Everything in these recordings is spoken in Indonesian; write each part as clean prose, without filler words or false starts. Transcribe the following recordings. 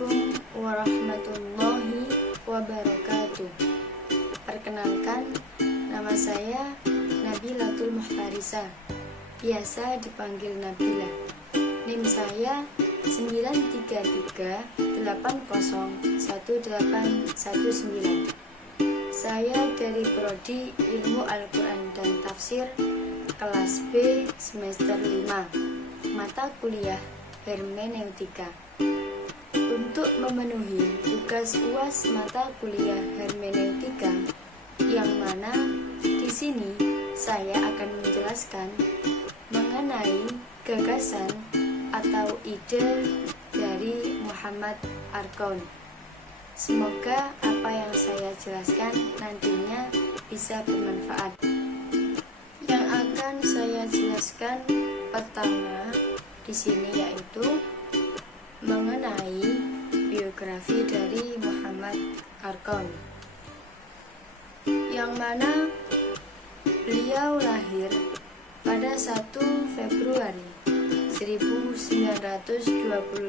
Assalamualaikum warahmatullahi wabarakatuh. Perkenalkan, nama saya Nabilatul Muhtarisah, biasa dipanggil Nabila. NIM saya 933801819. Saya dari Prodi Ilmu Al-Quran dan Tafsir, kelas B semester 5, mata kuliah Hermeneutika. Untuk memenuhi tugas UAS mata kuliah Hermeneutika, yang mana di sini saya akan menjelaskan mengenai gagasan atau ide dari Muhammad Arqon. Semoga apa yang saya jelaskan nantinya bisa bermanfaat. Yang akan saya jelaskan pertama di sini yaitu mengenai biografi dari Muhammad Arqon, yang mana beliau lahir pada 1 Februari 1928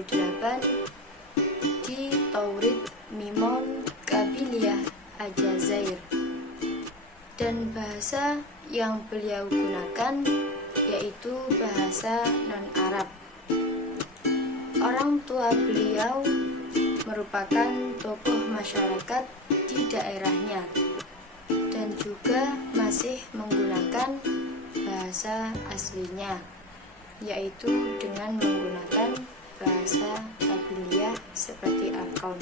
di Taurit Mimon, Kabiliyah, Aljazair, dan bahasa yang beliau gunakan yaitu bahasa non-Arab. Orang tua beliau merupakan tokoh masyarakat di daerahnya dan juga masih menggunakan bahasa aslinya, yaitu dengan menggunakan bahasa Kabiliyah seperti Arqon.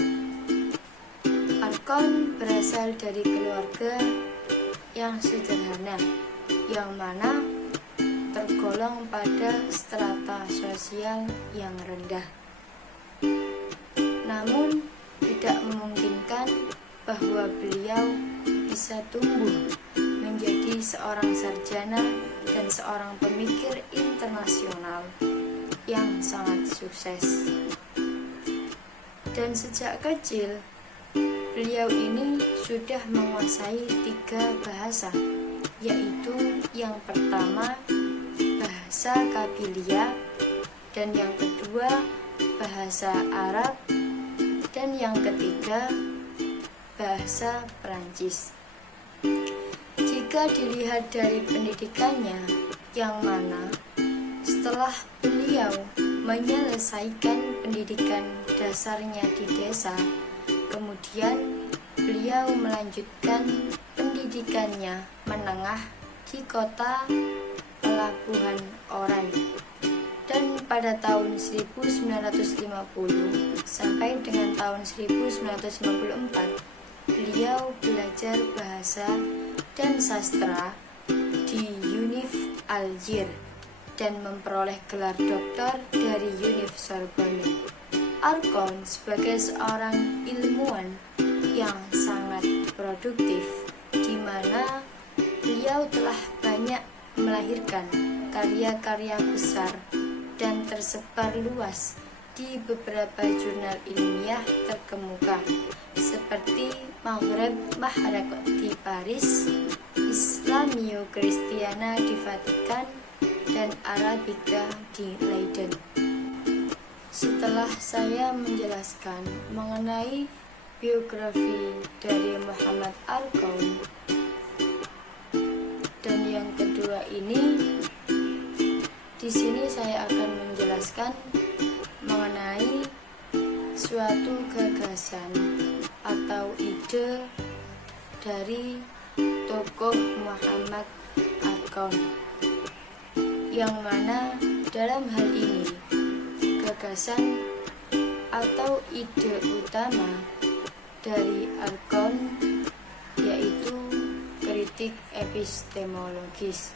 Arqon berasal dari keluarga yang sederhana, yang mana tergolong pada strata sosial yang rendah. Namun tidak memungkinkan bahwa beliau bisa tumbuh menjadi seorang sarjana dan seorang pemikir internasional yang sangat sukses. Dan sejak kecil beliau ini sudah menguasai 3 bahasa, yaitu yang pertama bahasa Kabiliyah, dan yang kedua bahasa Arab, dan yang ketiga bahasa Perancis. Jika dilihat dari pendidikannya, yang mana setelah beliau menyelesaikan pendidikan dasarnya di desa, kemudian beliau melanjutkan pendidikannya menengah di kota Pelabuhan Oran, dan pada tahun 1950 sampai dengan tahun 1954 beliau belajar bahasa dan sastra di Univ Algiers dan memperoleh gelar doktor dari Univ Sorbonne. Arqon sebagai seorang ilmuwan yang sangat produktif, di mana beliau telah banyak melahirkan karya-karya besar dan tersebar luas di beberapa jurnal ilmiah terkemuka seperti Maghreb Mahrek di Paris, Islamio Christiana di Vatikan, dan Arabica di Leiden. Setelah saya menjelaskan mengenai biografi dari Muhammad Arqon, dan yang kedua ini, di sini saya akan menjelaskan mengenai suatu gagasan atau ide dari tokoh Muhammad Arqon, yang mana dalam hal ini gagasan atau ide utama dari Arqon yaitu kritik epistemologis,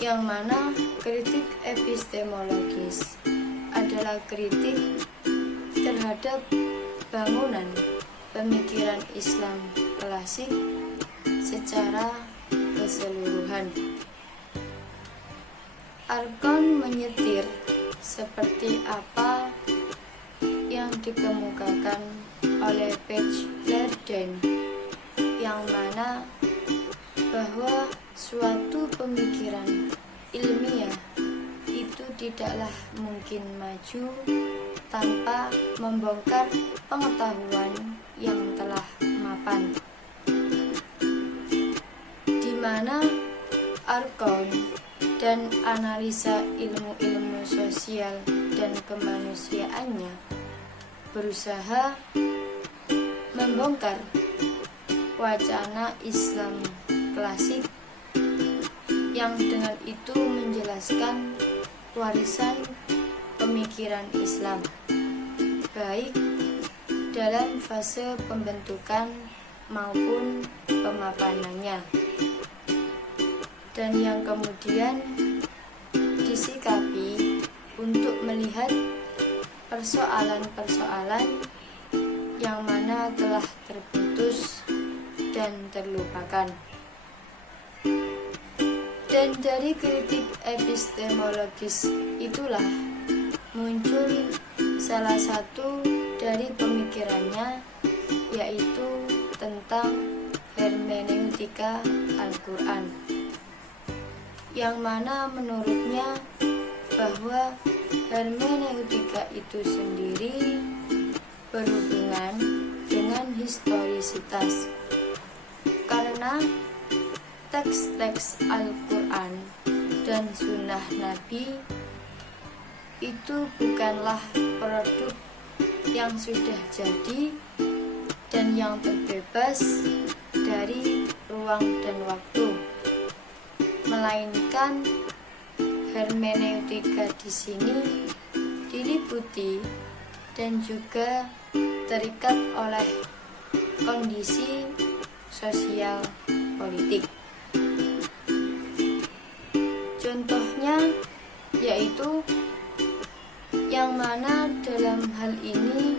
yang mana kritik epistemologis adalah kritik terhadap bangunan pemikiran Islam klasik secara keseluruhan. Arqon menyetir seperti apa yang dikemukakan oleh Bachelard, yang mana bahwa suatu pemikiran ilmiah itu tidaklah mungkin maju tanpa membongkar pengetahuan yang telah mapan, di mana arkon dan analisa ilmu-ilmu sosial dan kemanusiaannya berusaha membongkar wacana Islam klasik yang dengan itu menjelaskan warisan pemikiran Islam, baik dalam fase pembentukan maupun pemapanannya, dan yang kemudian disikapi untuk melihat persoalan-persoalan yang mana telah terputus dan terlupakan. Dan dari kritik epistemologis itulah muncul salah satu dari pemikirannya, yaitu tentang hermeneutika Al-Quran, yang mana menurutnya bahwa hermeneutika itu sendiri berhubungan dengan historisitas, karena teks-teks Al-Quran dan Sunnah Nabi itu bukanlah produk yang sudah jadi dan yang terbebas dari ruang dan waktu, melainkan hermeneutika di sini diliputi dan juga terikat oleh kondisi sosial politik. Contohnya yaitu yang mana dalam hal ini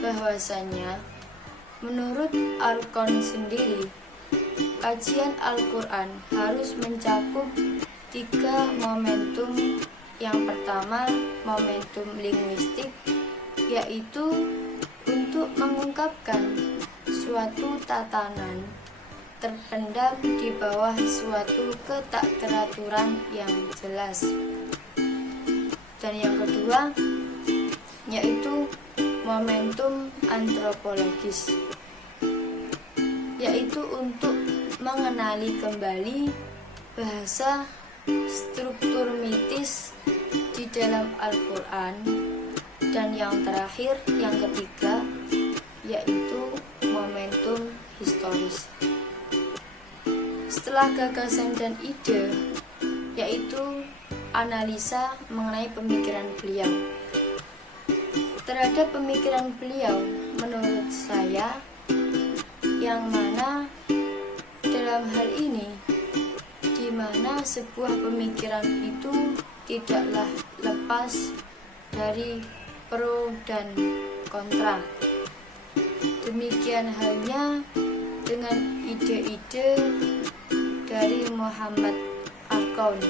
bahwasanya menurut Arkon sendiri, kajian Al-Quran harus mencakup 3 momentum. Yang pertama, momentum linguistik, yaitu untuk mengungkapkan suatu tatanan terpendam di bawah suatu ketakteraturan yang jelas. Dan yang kedua, yaitu momentum antropologis, yaitu untuk mengenali kembali bahasa struktur mitis di dalam Al-Quran. Dan yang terakhir, yang ketiga, yaitu momentum historis. Setelah gagasan dan ide, yaitu analisa mengenai pemikiran beliau. Terhadap pemikiran beliau, menurut saya, yang mana dalam hal ini, di mana sebuah pemikiran itu tidaklah lepas dari pro dan kontra. Demikian halnya dengan ide-ide dari Muhammad Arkon.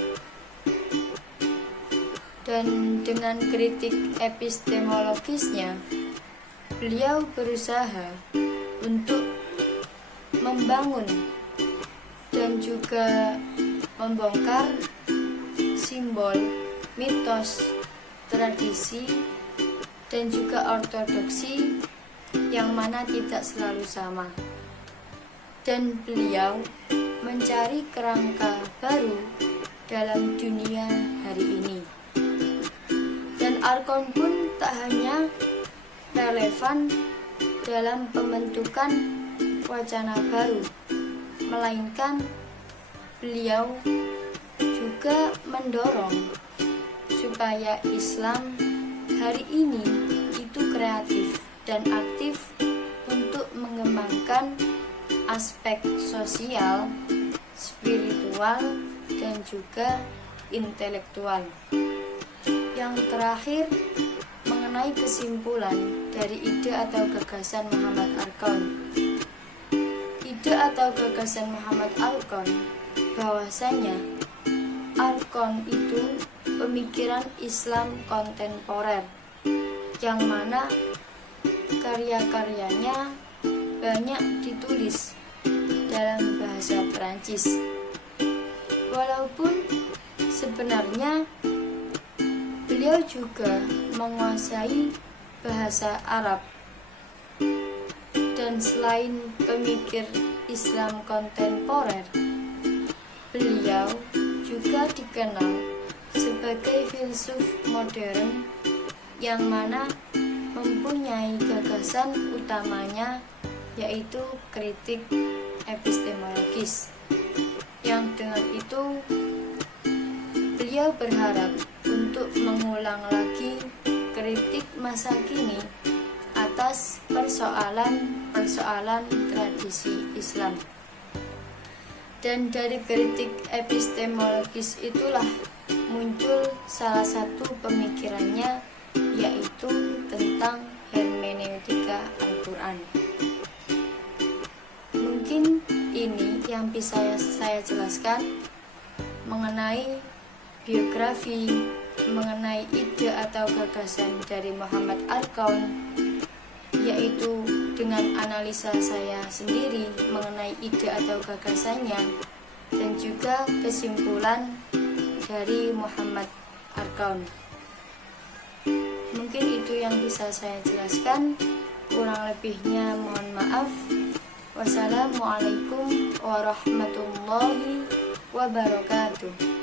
Dan dengan kritik epistemologisnya, beliau berusaha untuk membangun dan juga membongkar simbol, mitos, tradisi, dan juga ortodoksi yang mana tidak selalu sama. Dan beliau mencari kerangka baru dalam dunia hari ini. Dan Arkon pun tak hanya relevan dalam pembentukan wacana baru, melainkan beliau juga mendorong supaya Islam hari ini itu kreatif dan aktif untuk mengembangkan aspek sosial, spiritual, dan juga intelektual. Yang terakhir, mengenai kesimpulan dari ide atau gagasan Muhammad Arkon. Ide atau gagasan Muhammad Arkon bahwasanya Arkon itu pemikiran Islam kontemporer, yang mana karya-karyanya banyak ditulis dalam bahasa Perancis. Walaupun sebenarnya beliau Beliau juga menguasai bahasa Arab. Dan selain pemikir Islam kontemporer, beliau juga dikenal sebagai filsuf modern yang mana mempunyai gagasan utamanya yaitu kritik epistemologis. Yang dengan itu beliau berharap untuk mengulang lagi kritik masa kini atas persoalan-persoalan tradisi Islam. Dan dari kritik epistemologis itulah muncul salah satu pemikirannya, yaitu tentang hermeneutika Al-Quran. Mungkin ini yang bisa saya jelaskan mengenai biografi, mengenai ide atau gagasan dari Muhammad Arkaun, yaitu dengan analisa saya sendiri mengenai ide atau gagasannya, dan juga kesimpulan dari Muhammad Arkaun. Mungkin itu yang bisa saya jelaskan, kurang lebihnya mohon maaf. Wassalamualaikum warahmatullahi wabarakatuh.